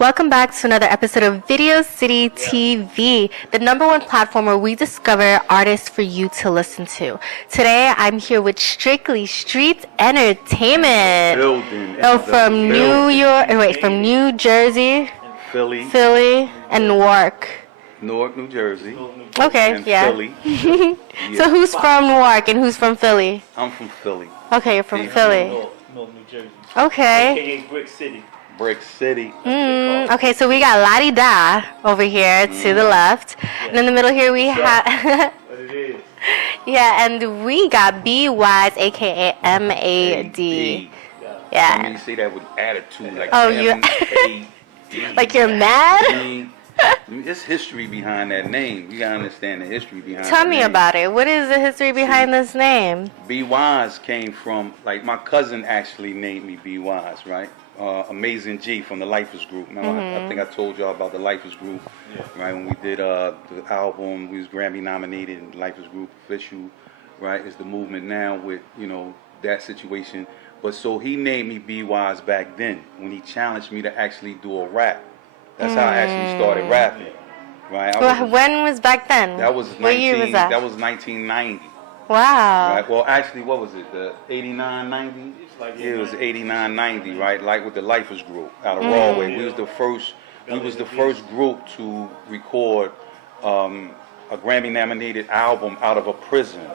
Welcome back to another episode of Video City TV, the #1 platform where we discover artists for you to listen to. Today, I'm here with Strictly Streets Entertainment. From New Jersey, Philly, and Newark. Newark, New Jersey. Okay, and yeah. Philly. So who's from Newark and who's from Philly? I'm from Philly. Okay, you're from Philly. North New Jersey. Okay. AKA Brick City. Brick City. Okay, so we got Lottie Da over here to the left. And in the middle here we have... What it is. Yeah, and we got B-Wise, a.k.a. M-A-D. Yeah. You say that with attitude. Like you... Like you're mad? It's history behind that name. You gotta understand the history behind Tell me about it. What is the history behind this name? B-Wise came from, like, my cousin actually named me B-Wise, right? Amazing G from the Lifers Group. Remember, I think I told y'all about the Lifers Group, right? When we did the album, we was Grammy nominated in Lifers Group official, right? It's the movement now with, you know, that situation. But so he named me B-Wise back then when he challenged me to actually do a rap. That's how I actually started rapping, right? When was back then? That was what year was that? That was 1990. Wow. Right. Well, actually, what was it? The 89, 90? It was 89, 90, right? Like with the Lifers Group out of Broadway. We was the first. We was the first group to record a Grammy-nominated album out of a prison.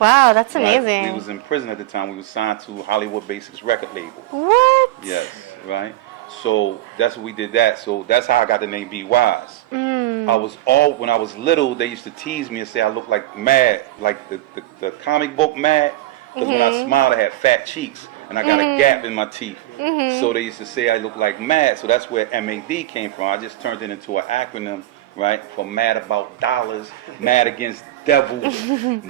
Wow, that's Right? amazing. We was in prison at the time. We was signed to Hollywood Basics record label. What? Yes, right. So that's what we did that. So that's how I got the name B-Wise. When I was little, they used to tease me and say I looked like Mad, like the comic book Mad. Because when I smiled, I had fat cheeks and I got a gap in my teeth. So they used to say I looked like Mad. So that's where MAD came from. I just turned it into an acronym, right? For Mad About Dollars, Mad Against Devils,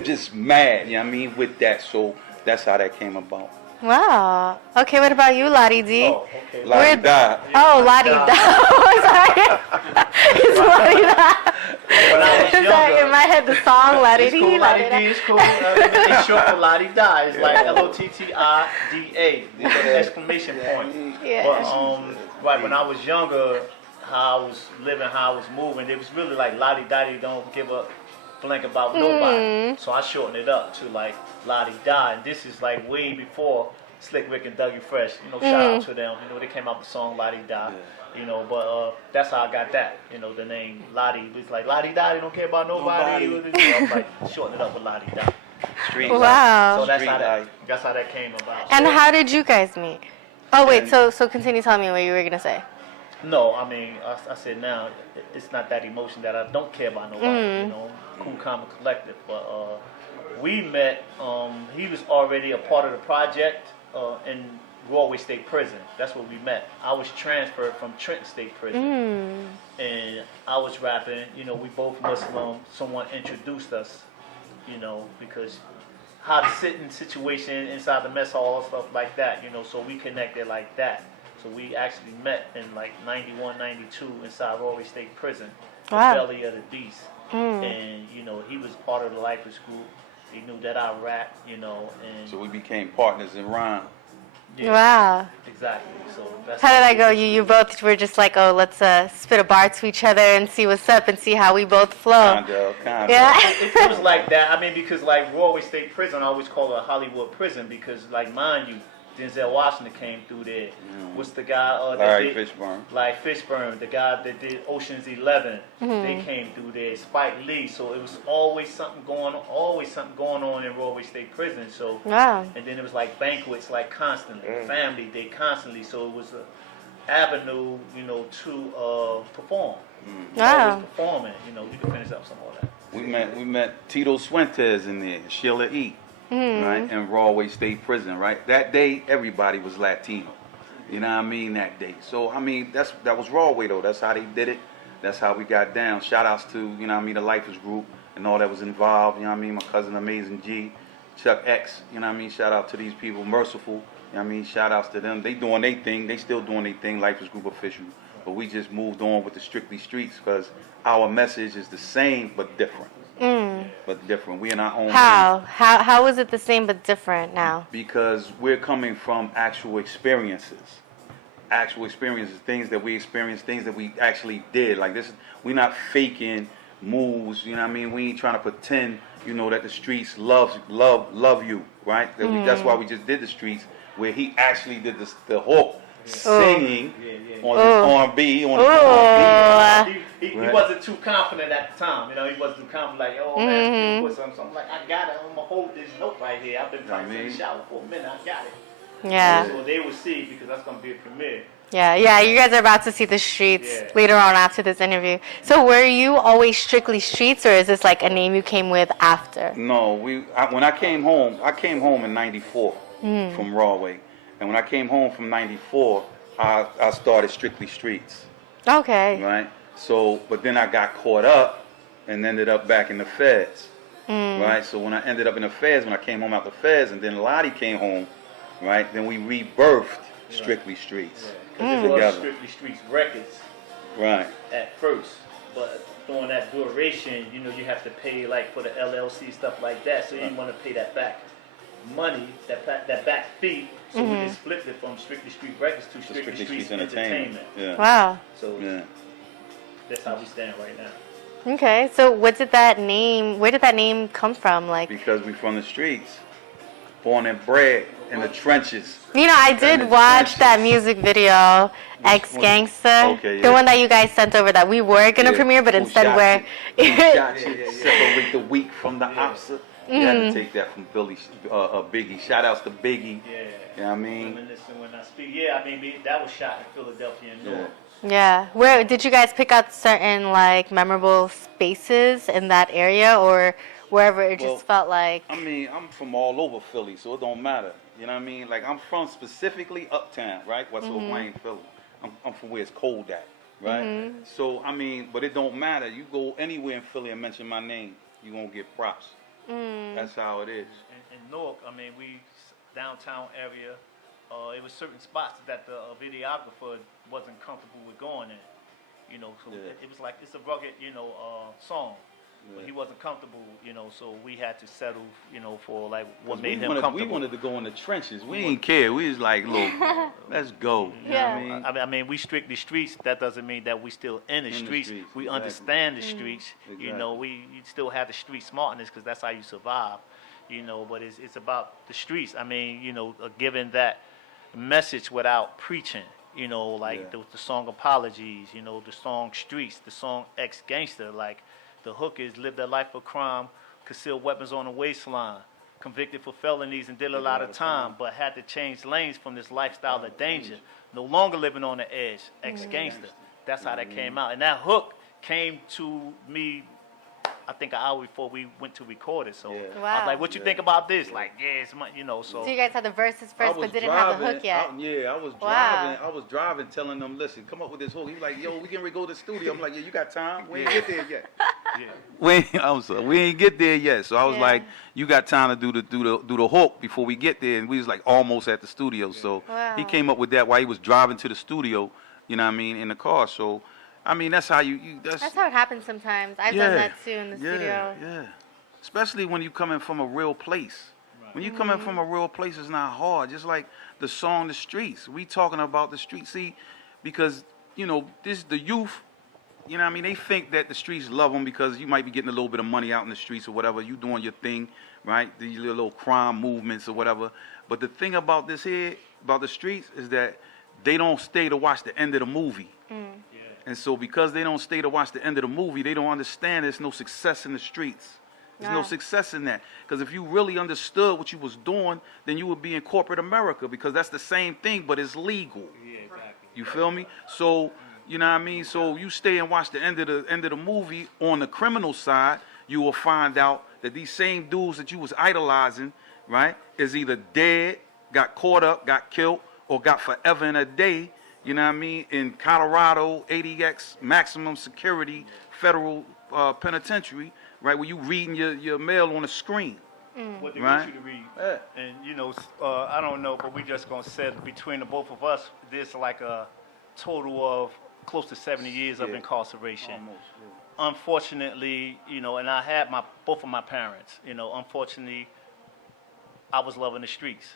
just mad. You know what I mean? With that, so that's how that came about. Wow. Okay, what about you, Lottie D? Oh, okay. Lottie Da. Oh, Lottie Da. Sorry. It's Lottie Da. When I was younger, Sorry, in my head, the song Lottie it's D. cool, Lottie D is cool. It's short for Lottie Da. It's like L-O-T-T-I-D-A. Exclamation point. Yeah. But right when I was younger, how I was living, how I was moving, it was really like Lottie Dottie don't give a blank about nobody. So I shortened it up to like Lottie Da, and this is like way before Slick Rick and Dougie Fresh. You know, shout out to them. You know, they came out with the song Lottie Da. You know, but that's how I got that. You know, the name Lottie. It's like Lottie Da, they don't care about nobody. I was like shorten it up with Lottie Da. Street Wow. So that's how that came about. And how did you guys meet? Oh, wait, so continue telling me what you were going to say. No, I mean, I said now, it's not that emotion that I don't care about nobody, you know, cool, calm, and collective. But we met, he was already a part of the project in Broadway State Prison. That's where we met. I was transferred from Trenton State Prison. And I was rapping, you know, we both Muslim. Someone introduced us, you know, because how to sit in situation inside the mess hall, stuff like that, you know, so we connected like that. So we actually met in like 91, 92 inside Broadway State Prison, the belly of the beast. And, you know, he was part of the Lifers Group. He knew that I rap, you know. And so we became partners in rhyme. Yeah. Wow. Exactly. So that's how did that go? You both were just like, oh, let's spit a bar to each other and see what's up and see how we both flow. Kinda. Yeah. It was like that. I mean, because like Broadway State Prison, I always call it a Hollywood prison because, like, mind you, Denzel Washington came through there. What's the guy? Larry Fishburne. Larry Fishburne, the guy that did Ocean's 11. They came through there. Spike Lee. So it was always something going on in Broadway State Prison. So and then it was like banquets, like constantly, Family Day constantly. So it was an avenue, you know, to perform. Always performing. You know, we could finish up some of that. We met Tito Fuentes in there, Sheila E. Right, in Broadway State Prison, right? That day, everybody was Latino. You know what I mean? That day. So, I mean, that was Broadway, though. That's how they did it. That's how we got down. Shout outs to, you know what I mean, the Lifers Group and all that was involved. You know what I mean? My cousin Amazing G, Chuck X, you know what I mean? Shout out to these people. Merciful, you know what I mean? Shout outs to them. They doing their thing. They still doing their thing, Lifers Group official. But we just moved on with the Strictly Streets because our message is the same but different. But different. We in our own. How is it the same but different now? Because we're coming from actual experiences. actual experiences, things that we experienced, things that we actually did. Like this, we're not faking moves. You know what I mean? We ain't trying to pretend. You know that the streets love you, right? That's why we just did the streets, where he actually did the hook, singing on his R&B, on his R&B. He wasn't too confident at the time. You know, he wasn't too confident. Like, oh, man, put something. So I'm like, I got it. I'm gonna hold this note right here. I've been practicing in the shower for a minute. I got it. Yeah. So they will see, because that's gonna be a premiere. Yeah, you guys are about to see the streets later on after this interview. So were you always Strictly Streets, or is this like a name you came with after? No, when I came home in '94 from Broadway, and when I came home from '94, I started Strictly Streets. Okay. Right. So, but then I got caught up and ended up back in the feds. Right. So when I ended up in the feds, when I came home out the feds, and then Lottie came home, right? Then we rebirthed Strictly Streets. Because it was Strictly Streets Records. Right. At first, but during that duration, you know, you have to pay like for the LLC stuff like that. So you didn't want to pay that back money, that back fee. So we just flipped it from Strictly Street Records to Strictly Streets Entertainment. Yeah. Wow. So that's how we stand right now. Okay, so where did that name come from? Like, because we from the streets, born and bred in the trenches. You know, I did watch that music video, Ex Gangsta, Okay, the one that you guys sent over that we were gonna premiere, but instead we're separate the weak from the opposite. You had to take that from Biggie. Shout outs to Biggie. Yeah. You know what I mean? When I speak, I mean that was shot in Philadelphia and Newark. Yeah. Where did you guys pick out certain like memorable spaces in that area, or wherever it just felt like? I mean, I'm from all over Philly, so it don't matter. You know what I mean? Like, I'm from specifically Uptown, right? West Oak Lane, Philly. I'm from where it's cold at, right? So, I mean, but it don't matter. You go anywhere in Philly and mention my name, you gonna get props. That's how it is. In Newark, I mean, we downtown area. It was certain spots that the videographer wasn't comfortable with going in. You know, so it was like it's a rugged, song. But he wasn't comfortable, so we had to settle, for like what made him comfortable. We wanted to go in the trenches. We didn't care. We was like, look, let's go. You know what I mean? I mean, we Strictly Streets. That doesn't mean that we still in the streets. We understand the streets. Exactly. We still have the street smartness, because that's how you survive. But it's about the streets. I mean, giving that message without preaching. Like the song Apologies. The song Streets. The song Ex Gangsta. Like. The hook is live their life of crime, concealed weapons on the waistline, convicted for felonies and did a lot of time, but had to change lanes from this lifestyle of danger. No longer living on the edge, ex-gangster. That's how that came out. And that hook came to me, I think an hour before we went to record it. So I was like, what you think about this? Like, it's my, so. So you guys had the verses first, but didn't have the hook yet? I was driving. I was driving, telling them, listen, come up with this hook. He was like, yo, we can go to the studio. I'm like, yeah, you got time? We ain't get there yet. We ain't get there yet. So I was like, you got time to do the hook before we get there, and we was like almost at the studio. So he came up with that while he was driving to the studio. You know what I mean, in the car. So I mean, that's how that's how it happens sometimes. I've done that too in the studio. Yeah. Especially when you coming from a real place. Right. When you coming from a real place, it's not hard. Just like the song "The Streets." We talking about the streets. See, because this the youth. You know what I mean? They think that the streets love them because you might be getting a little bit of money out in the streets or whatever. You doing your thing, right? These little crime movements or whatever. But the thing about this here, about the streets, is that they don't stay to watch the end of the movie. And so because they don't stay to watch the end of the movie, they don't understand there's no success in the streets. There's no success in that. Because if you really understood what you was doing, then you would be in corporate America, because that's the same thing, but it's legal. Yeah, exactly. You feel me? So, you know what I mean? So you stay and watch the end of the movie. On the criminal side, you will find out that these same dudes that you was idolizing, right, is either dead, got caught up, got killed, or got forever and a day. You know what I mean? In Colorado, ADX, maximum security, federal penitentiary, right? Where you reading your mail on a screen. What they want you to read. And, I don't know, but we just going to say between the both of us, there's like a total of close to 70 years of incarceration. Almost, Unfortunately, and I had both of my parents, unfortunately, I was loving the streets.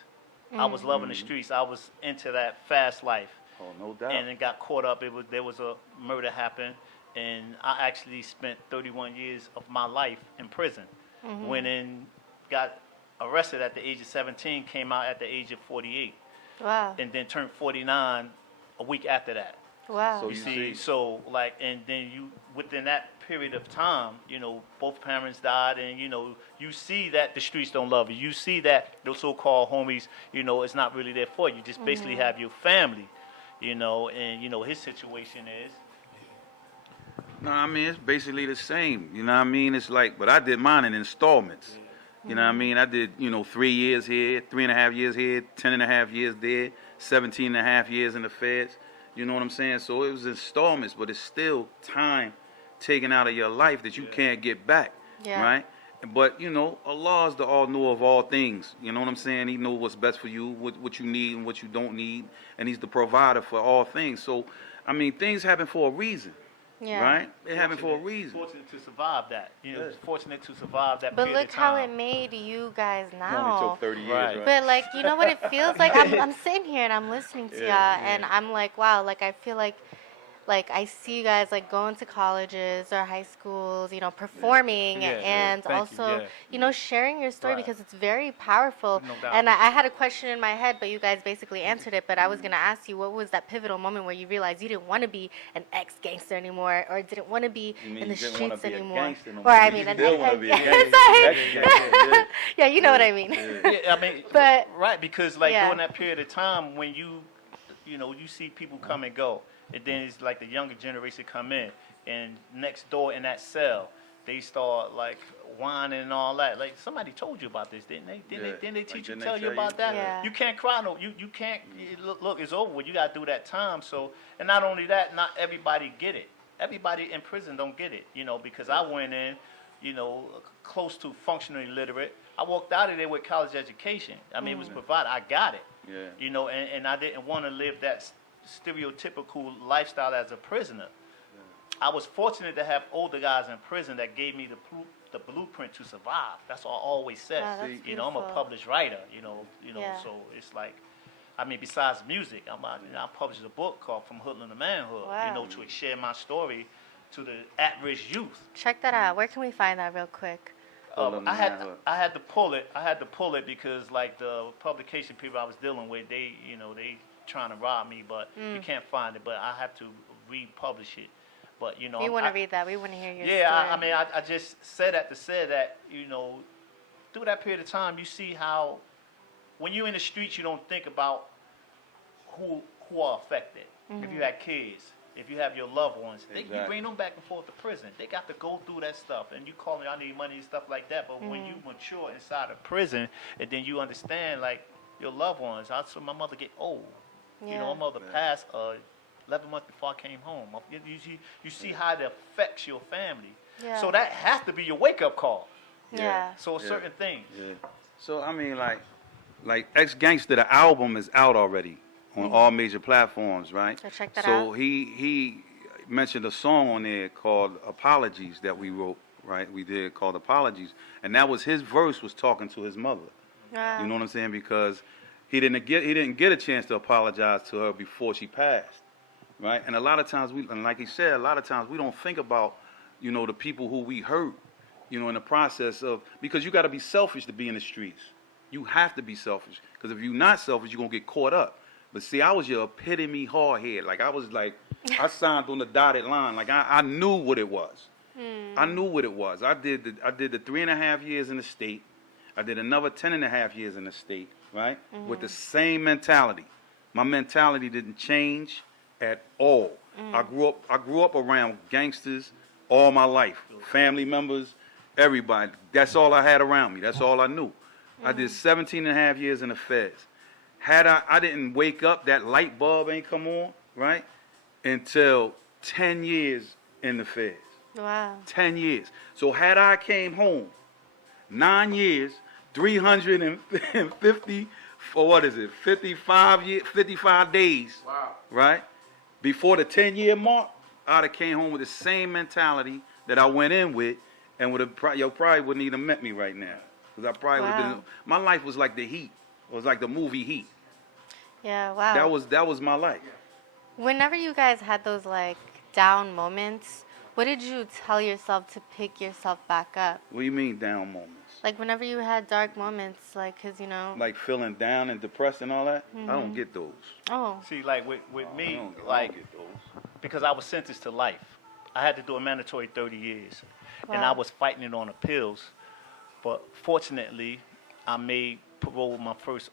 I was loving the streets. I was into that fast life. Oh, no doubt. and then got caught up. There was a murder happened, and I actually spent 31 years of my life in prison. Went in, got arrested at the age of 17, came out at the age of 48, Wow. and then turned 49 a week after that. Wow. So You see, so like, and then within that period of time, both parents died, and you see that the streets don't love you. You see that those so-called homies, it's not really there for you. You just basically have your family, and his situation is. No, I mean, it's basically the same. You know what I mean? It's like, but I did mine in installments. You know what I mean? I did, 3 years here, 3.5 years here, 10.5 years there, 17.5 years in the feds. You know what I'm saying? So it was installments, but it's still time taken out of your life that you can't get back, right? But, Allah is the all-knower of all things. You know what I'm saying? He knows what's best for you, what you need and what you don't need, and he's the provider for all things. So, I mean, things happen for a reason. Yeah. Right? It happened for a reason. Fortunate to survive that. Fortunate to survive that But period look of how time. it made you guys It now. only took 30 years, Right. right? But like, you know what it feels like? I'm sitting here and I'm listening to y'all, and I'm like, wow, like I feel like I see you guys like going to colleges or high schools, performing and Thank also, you. Sharing your story Right. because it's very powerful. No doubt. And I had a question in my head, but you guys basically answered it. But I was gonna ask you, what was that pivotal moment where you realized you didn't want to be an ex-gangster anymore, or didn't want to be You mean in the you didn't wanna streets be a anymore? gangster no Or more. I You mean, still wanna be a gangster. sorry. Ex-gangster, Yeah, you know what I mean. Yeah, I mean, But- right, because like Yeah. during that period of time when you see people come and go, and then it's like the younger generation come in, and next door in that cell, they start like whining and all that. Like somebody told you about this, didn't they? Didn't they teach you, tell you about that? Yeah. You can't cry no. You can't look. It's over with. You got to do that time. So, and not only that, not everybody get it. Everybody in prison don't get it. Because I went in, close to functionally literate. I walked out of there with college education. I mean, it was provided. I got it. Yeah. And I didn't want to live that stereotypical lifestyle as a prisoner. I was fortunate to have older guys in prison that gave me the blueprint to survive. That's what I always said. Wow, that's I'm a beautiful. published writer. Yeah. So it's like, I mean, besides music, I published a book called From Hoodlum to Manhood. Wow. To share my story to the at-risk youth. Check that out. Where can we find that real quick? Hoodlum to I had Manhood. I had to pull it. I had to pull it because like the publication people I was dealing with, they trying to rob me, but you can't find it. But I have to republish it. But We want to read that. We want to hear your story. I mean, I just said that to say that through that period of time, you see how when you're in the streets, you don't think about who are affected. If you had kids, if you have your loved ones, you Exactly. bring them back and forth to prison. They got to go through that stuff, and you call me, I need money and stuff like that. But when you mature inside of prison, and then you understand like your loved ones. I saw my mother get old. My mother passed 11 months before I came home. You see how it affects your family. Yeah. So that has to be your wake-up call. Yeah. So certain things. Yeah. So I mean, like Ex-Gangster, the album is out already on all major platforms, right? So check that So out. he mentioned a song on there called "Apologies" that we wrote, right? We did called "Apologies," and that was his verse was talking to his mother. Wow. You know what I'm saying? Because he didn't get a chance to apologize to her before she passed, right? And a lot of times and like he said, a lot of times we don't think about, the people who we hurt, in the process of, because you got to be selfish to be in the streets. You have to be selfish, because if you're not selfish, you're gonna get caught up. But see, I was your epitome hardhead. Like I signed on the dotted line. Like I knew what it was. I knew what it was. I did the 3.5 years in the state. I did another 10.5 years in the state, right? With the same mentality. My mentality didn't change at all. I grew up around gangsters all my life. Family members, everybody. That's all I had around me. That's all I knew. I did 17.5 years in the feds. Had I didn't wake up, that light bulb ain't come on, right? Until 10 years in the feds. Wow. 10 years. So had I came home 9 years, 350, for what is it, 55 days, Wow. right? Before the 10-year mark, I'd have came home with the same mentality that I went in with, and probably wouldn't even met me right now. Because I probably would have been, my life was like the Heat. It was like the movie Heat. Yeah, wow. That was my life. Whenever you guys had those like down moments, what did you tell yourself to pick yourself back up? What do you mean down moments? Like whenever you had dark moments, like, cause you know. Like feeling down and depressed and all that? I don't get those. Oh. See, like with me, I don't get those. because I was sentenced to life, I had to do a mandatory 30 years. And Wow. I was fighting it on appeals. But fortunately, I made parole my first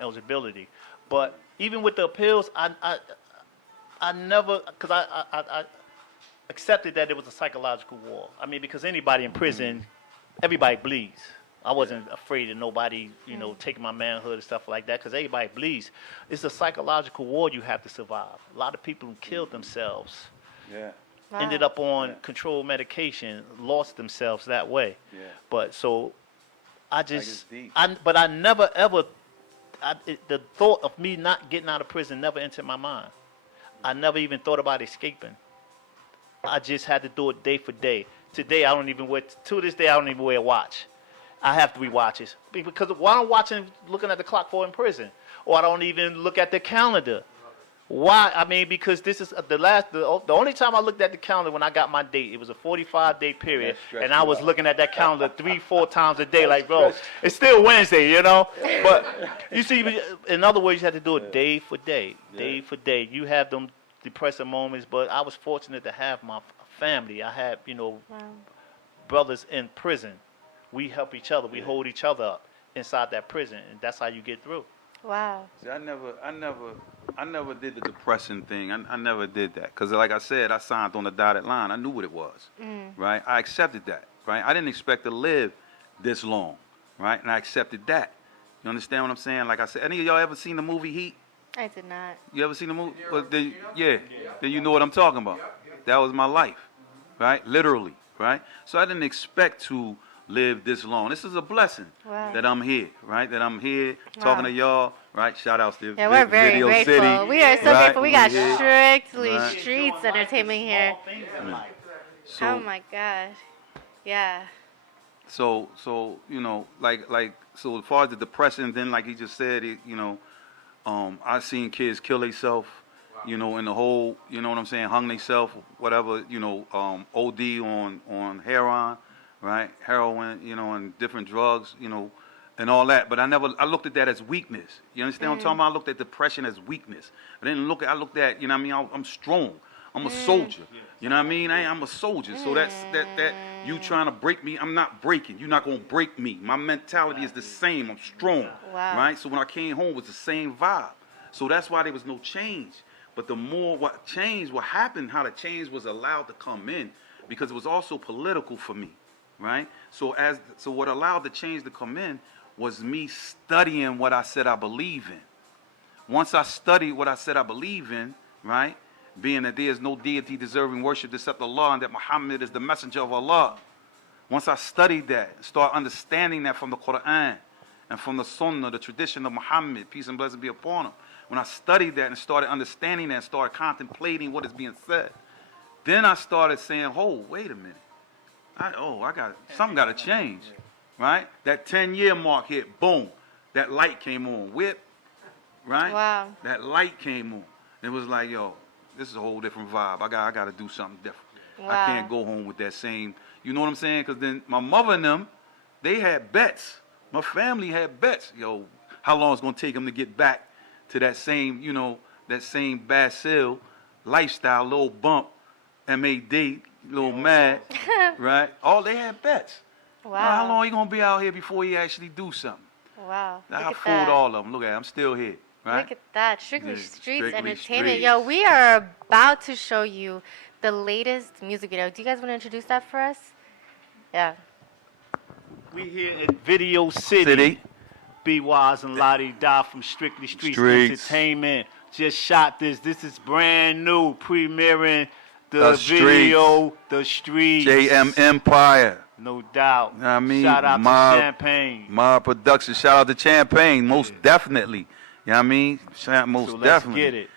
eligibility. But even with the appeals, I never, because I accepted that it was a psychological war. I mean, because anybody in prison, everybody bleeds. I wasn't afraid of nobody, you know, taking my manhood and stuff like that, because everybody bleeds. It's a psychological war you have to survive. A lot of people who killed themselves Yeah. Wow. ended up on controlled medication, lost themselves that way. Yeah. But so I it's just, deep. but I never ever, the thought of me not getting out of prison never entered my mind. I never even thought about escaping. I just had to do it day for day. Today, I don't even wear, to this day, I don't even wear a watch. I have 3 watches. Because while I'm watching, looking at the clock for in prison, or I don't even look at the calendar. Why? I mean, because this is the only time I looked at the calendar when I got my date, it was a 45-day period, stressed and I you was out. looking at that calendar 3-4 times a day, like, bro, it's still Wednesday, you know? But you see, in other words, you have to do it day for day, day for day. You have them depressing moments, but I was fortunate to have my family. I had, you know, brothers in prison. We help each other. We hold each other up inside that prison, and that's how you get through. Wow. See, I never did the depressing thing. I never did that. Because like I said, I signed on the dotted line. I knew what it was, right? I accepted that, right? I didn't expect to live this long, right? And I accepted that. You understand what I'm saying? Like I said, any of y'all ever seen the movie Heat? I did not. You ever seen the movie? Well, then you know what I'm talking about. That was my life, right? Literally, right? So I didn't expect to live this long. This is a blessing that I'm here, right? That I'm here talking to y'all, right? Shout outs to Yeah, we're very Video grateful. City, We are so right? grateful. We got Yeah. Strictly Right. Streets Entertainment here. So, Oh my gosh. Yeah. So you know, so as far as the depression, then like he just said, you know, I've seen kids kill themselves, you know, in the whole, you know what I'm saying, hung themselves, whatever, you know, OD on heroin, right, heroin, you know, and different drugs, you know, and all that. But I looked at that as weakness. You understand what I'm talking about? I looked at depression as weakness. I looked at, you know what I mean, I'm strong. I'm a soldier. You know what I mean? I'm a soldier. So that you trying to break me, I'm not breaking. You're not going to break me. My mentality is the same. I'm strong. Wow. Right? So when I came home, it was the same vibe. So that's why there was no change. But the more what changed, what happened, how the change was allowed to come in, because it was also political for me. Right? So what allowed the change to come in was me studying what I said I believe in. Once I studied what I said I believe in, right? Being that there is no deity deserving worship except Allah, and that Muhammad is the messenger of Allah. Once I studied that, start understanding that from the Quran and from the Sunnah, the tradition of Muhammad, peace and blessings be upon him. When I studied that and started understanding that and started contemplating what is being said, then I started saying, oh, wait a minute. Something got to change, right? That 10-year mark hit, boom, that light came on, whip, right? Wow. That light came on. It was like, yo, this is a whole different vibe. I got to do something different. Wow. I can't go home with that same, you know what I'm saying? Because then my mother and them, they had bets. My family had bets. Yo, how long it's going to take them to get back to that same, you know, that same Basil lifestyle, little bump, MAD, little mad, right? All they had bets. Wow. How long you going to be out here before you actually do something? Wow. Look I at fooled that. all of them. Look at it. I'm still here, right? Look at that. Strictly Yeah, Streets Strictly Entertainment. Streets. Yo, we are about to show you the latest music video. Do you guys want to introduce that for us? Yeah. We here at Video City. Be Wise and Lottie Die from Strictly Streets Entertainment. Just shot this. This is brand new, premiering the video, The Streets. JM Empire. No doubt. You know what I mean? Shout out to Champagne. My production. Shout out to Champagne. Most definitely. You know what I mean? Most So let's definitely. get it.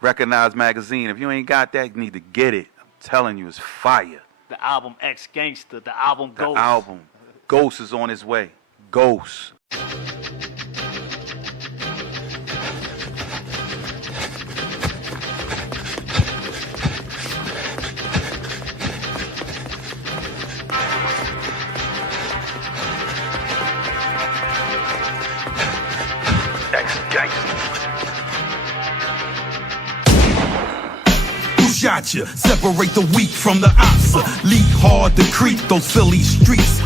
Recognized magazine. If you ain't got that, you need to get it. I'm telling you, it's fire. The album Ex Gangster. The album The Ghost. album. Ghost is on its way. Ghost. nature, separate the weak from the ops. Leap hard to creep those Philly streets.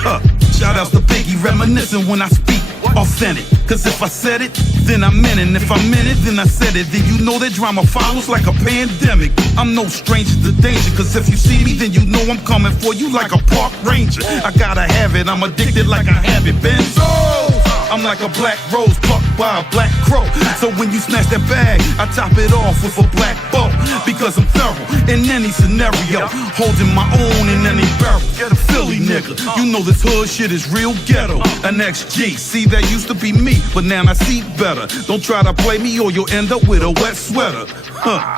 Shout out to Biggie, reminiscing when I speak. Authentic, cause if I said it, then I meant it. And if I meant it, then I said it. Then you know that drama follows like a pandemic. I'm no stranger to danger, cause if you see me, then you know I'm coming for you like a park ranger. I gotta have it, I'm addicted like a habit. Benzos, I'm like a black rose plucked by a black crow. So when you snatch that bag, I top it off with a black bow. Because I'm thorough in any scenario, holding my own in any barrel. Get a Philly nigga, you know this hood shit is real ghetto. An XG, see that used to be me, but now I see better. Don't try to play me or you'll end up with a wet sweater.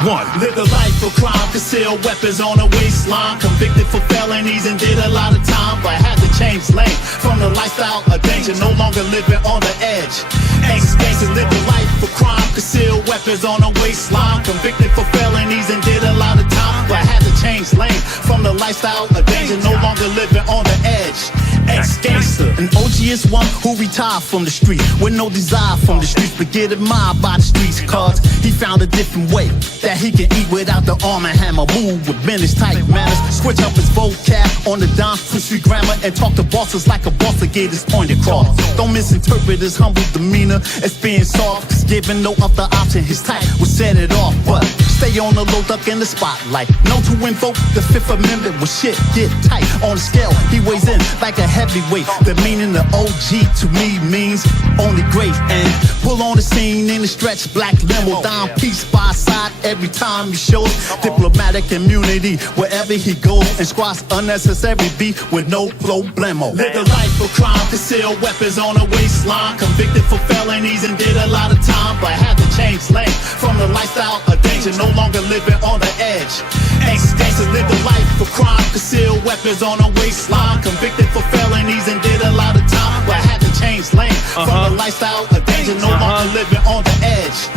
One. Live a life of crime, conceal weapons on a waistline. Convicted for felonies and did a lot of time, but had to change lane from the lifestyle of danger. No longer living on the edge. Ex-gangsters live a life of crime, conceal weapons on a waistline. Convicted for felonies and did a lot of time, but had to change lane from the lifestyle of danger. No longer living on the edge. Ex-gangster, an OG is one who retired from the street with no desire from the streets, but get admired by the streets, cause he found a different way that he can eat without the arm and hammer. Move with menace type manners, switch up his vocab on the dime for street grammar, and talk to bosses like a boss to get his point across. Don't misinterpret his humble demeanor as being soft, cause given no other option, his type would set it off. But stay on the low, duck in the spotlight. Know to invoke the Fifth Amendment when shit get tight. On the scale, he weighs in like a heavyweight. The meaning of OG to me means only great. And pull on the scene in the stretch black limo, down peace by side every time he shows diplomatic immunity wherever he goes, and squash unnecessary beef with no problemo. Live a life of crime, conceal weapons on a waistline. Convicted for felonies and did a lot of time, but had to change lane from the lifestyle of danger. No longer living on the edge. Ex-gangsters live a life of crime, conceal weapons on a waistline. Convicted for felonies and did a lot of time, but had to change lane from the lifestyle of danger. No longer living on the edge.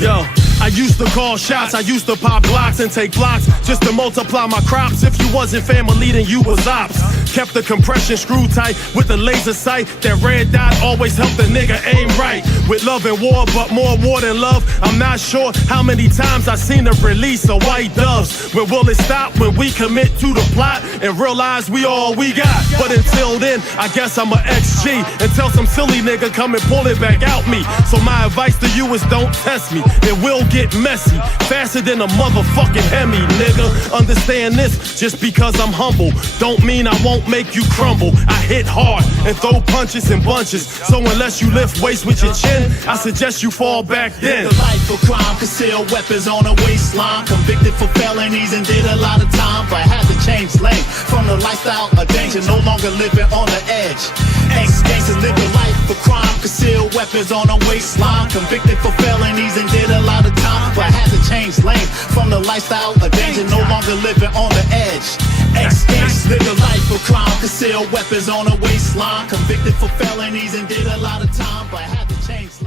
Yo, I used to call shots, I used to pop blocks and take blocks just to multiply my crops. If you wasn't family, then you was ops. Kept the compression screw tight with the laser sight. That red dot always helped the nigga aim right. With love and war, but more war than love. I'm not sure how many times I seen the release of white doves. When will it stop? When we commit to the plot and realize we all we got. But until then, I guess I'm a XG. Until some silly nigga come and pull it back out me. So my advice to you is don't test me. It will get messy, faster than a motherfucking Hemi, nigga. Understand this, just because I'm humble don't mean I won't make you crumble. I hit hard and throw punches in bunches, so unless you lift weights with your chin, I suggest you fall back then. The life of crime, conceal weapons on a waistline. Convicted for felonies and did a lot of time, but had to change lane from the lifestyle of danger. No longer living on the edge. Ex-gangsters live a life of crime, conceal weapons on a waistline. Convicted for felonies and did a lot of time, but had to change lane from the lifestyle of danger. No longer living on the edge. Ex-gangsters live a life of crime, conceal weapons on a waistline. Convicted for felonies and did a lot of time, but had to change